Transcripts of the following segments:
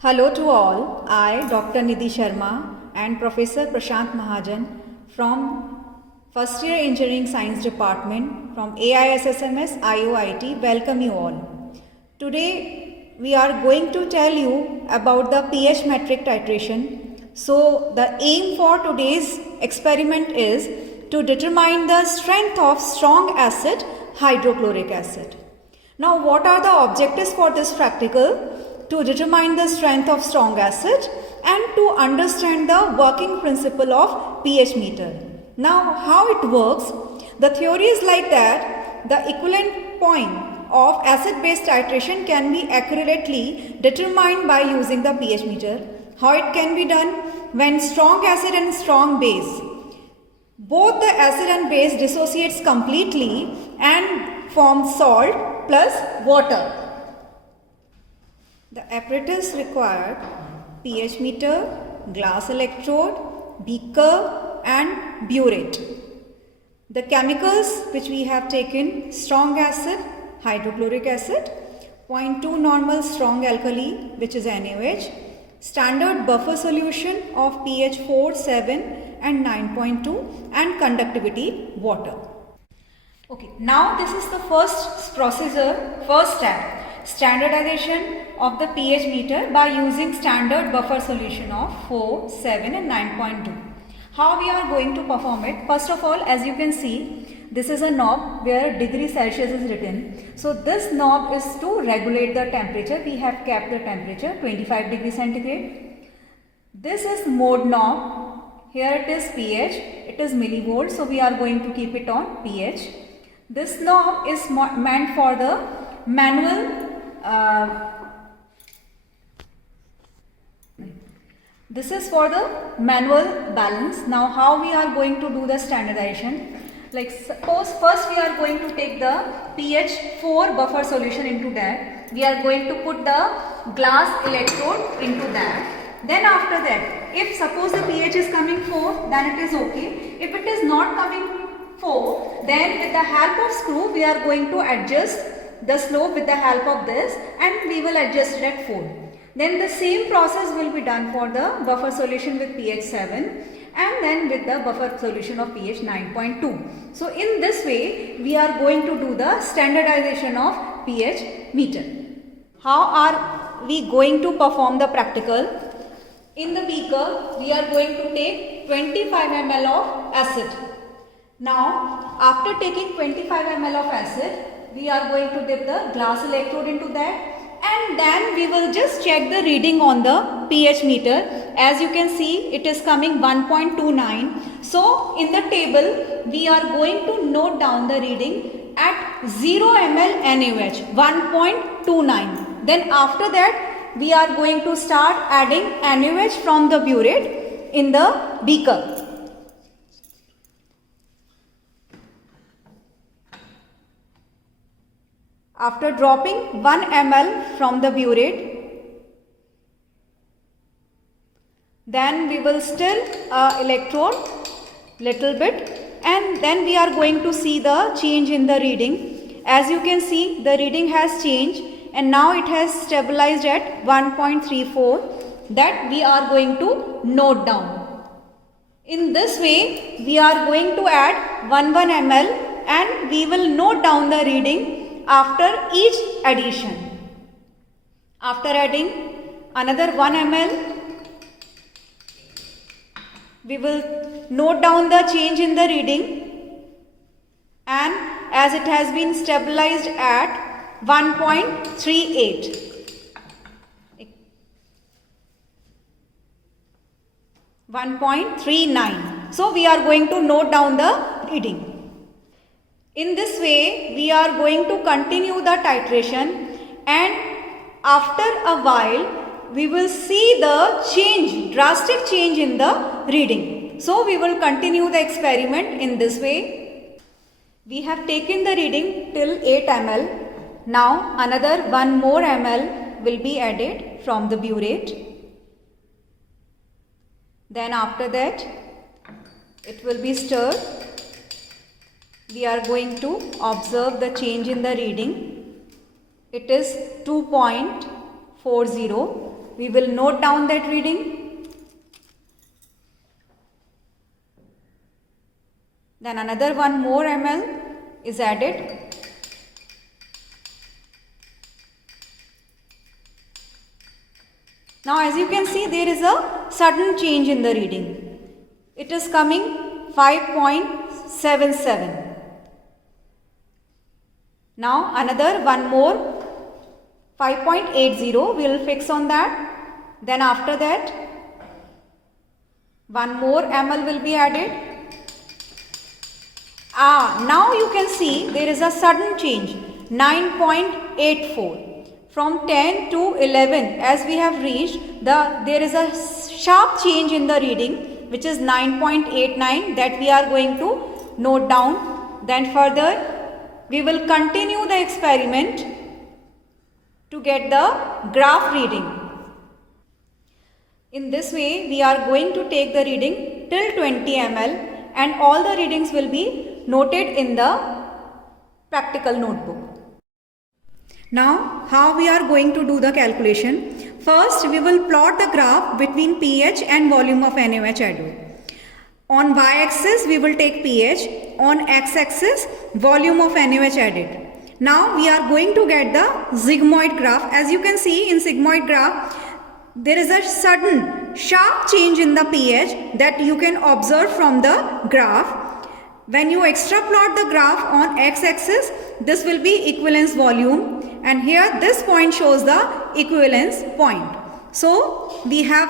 Hello to all. I, Dr. Nidhi Sharma and Professor Prashant Mahajan from First Year Engineering Science Department from AISSMS IOIT welcome you all. Today we are going to tell you about the pH metric titration. So the aim for today's experiment is to determine the strength of strong acid hydrochloric acid. Now what are the objectives for this practical? To determine the strength of strong acid and to understand the working principle of pH meter. Now how it works? The theory is like that the equivalent point of acid base titration can be accurately determined by using the pH meter. How it can be done? When strong acid and strong base, both the acid and base dissociates completely and form salt plus water. The apparatus required: pH meter, glass electrode, beaker and burette. The chemicals which we have taken: strong acid, hydrochloric acid, 0.2 normal strong alkali which is NaOH, standard buffer solution of pH 4, 7 and 9.2 and conductivity water. Okay, now this is the first procedure, first step. Standardization of the pH meter by using standard buffer solution of 4, 7 and 9.2. How we are going to perform it? First of all, as you can see, this is a knob where degree Celsius is written. So this knob is to regulate the temperature. We have kept the temperature 25 degrees centigrade. This is mode knob. Here it is pH. It is millivolt. So we are going to keep it on pH. This knob is meant for the manual this is for the manual balance. Now how we are going to do the standardization? Like suppose first we are going to take the pH 4 buffer solution into that. We are going to put the glass electrode into that. Then after that, if suppose the pH is coming 4, then it is okay. If it is not coming 4, then with the help of screw we are going to adjust the slope with the help of this and we will adjust it at 4. Then the same process will be done for the buffer solution with pH 7 and then with the buffer solution of pH 9.2. So in this way we are going to do the standardization of pH meter. How are we going to perform the practical? In the beaker we are going to take 25 ml of acid. Now after taking 25 ml of acid, we are going to dip the glass electrode into that and then we will just check the reading on the pH meter. As you can see, it is coming 1.29. So in the table we are going to note down the reading at 0 ml NaOH 1.29. Then after that we are going to start adding NaOH from the burette in the beaker. After dropping 1 ml from the burette, then we will stir electrode little bit and then we are going to see the change in the reading. As you can see, the reading has changed and now it has stabilized at 1.34 that we are going to note down. In this way, we are going to add 1 ml and we will note down the reading after each addition. After adding another 1 ml, we will note down the change in the reading and as it has been stabilized at 1.38. 1.39. So we are going to note down the reading. In this way, we are going to continue the titration and after a while, we will see the change, drastic change in the reading. So, we will continue the experiment in this way. We have taken the reading till 8 ml. Now, another 1 more ml will be added from the burette. Then after that, it will be stirred. We are going to observe the change in the reading. It is 2.40 We will note down that reading. Then another 1 more ml is added. Now as you can see, there is a sudden change in the reading. It is coming 5.77. Now another 1 more 5.80, we will fix on that. Then after that 1 more ml will be added. Now you can see there is a sudden change, 9.84. From 10 to 11, as we have reached, there is a sharp change in the reading, which is 9.89, that we are going to note down. Then further we will continue the experiment to get the graph reading. In this way we are going to take the reading till 20 ml, and all the readings will be noted in the practical notebook. Now how we are going to do the calculation? First we will plot the graph between pH and volume of NaOH added. On y-axis we will take pH, on x-axis volume of NaOH added. Now we are going to get the sigmoid graph. As you can see in sigmoid graph, there is a sudden sharp change in the pH that you can observe from the graph. When you extraplot the graph on x-axis, this will be equivalence volume, and here this point shows the equivalence point. So we have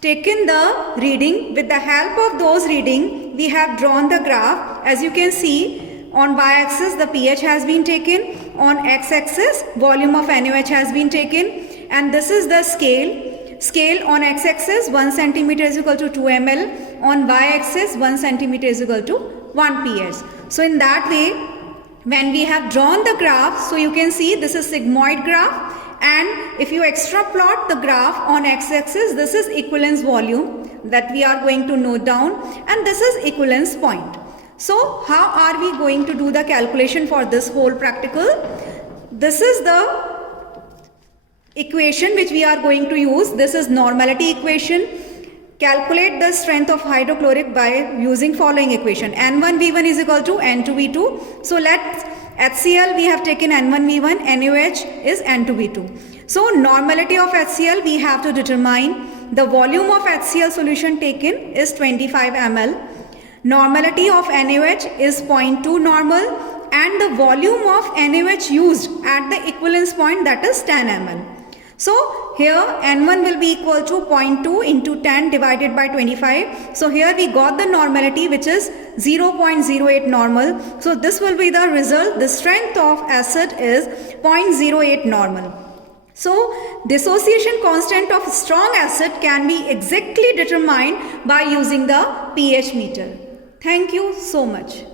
taken the reading. With the help of those reading, we have drawn the graph. As you can see, on y-axis the pH has been taken, on x-axis volume of NaOH has been taken, and this is the scale. Scale on x-axis 1 cm is equal to 2 ml, on y-axis 1 cm is equal to 1 ps. So in that way, when we have drawn the graph, so you can see this is sigmoid graph, and if you extraplot the graph on x-axis, this is equivalence volume that we are going to note down, and this is equivalence point. So how are we going to do the calculation for this whole practical? This is the equation which we are going to use. This is normality equation. Calculate the strength of hydrochloric by using following equation. N1V1 is equal to N2V2. So let's HCl we have taken N1V1, NaOH is N2V2. So normality of HCl we have to determine. The volume of HCl solution taken is 25 ml. Normality of NaOH is 0.2 normal, and the volume of NaOH used at the equivalence point, that is 10 ml. So here N1 will be equal to 0.2 into 10 divided by 25. So here we got the normality, which is 0.08 normal. So this will be the result. The strength of acid is 0.08 normal. So dissociation constant of strong acid can be exactly determined by using the pH meter. Thank you so much.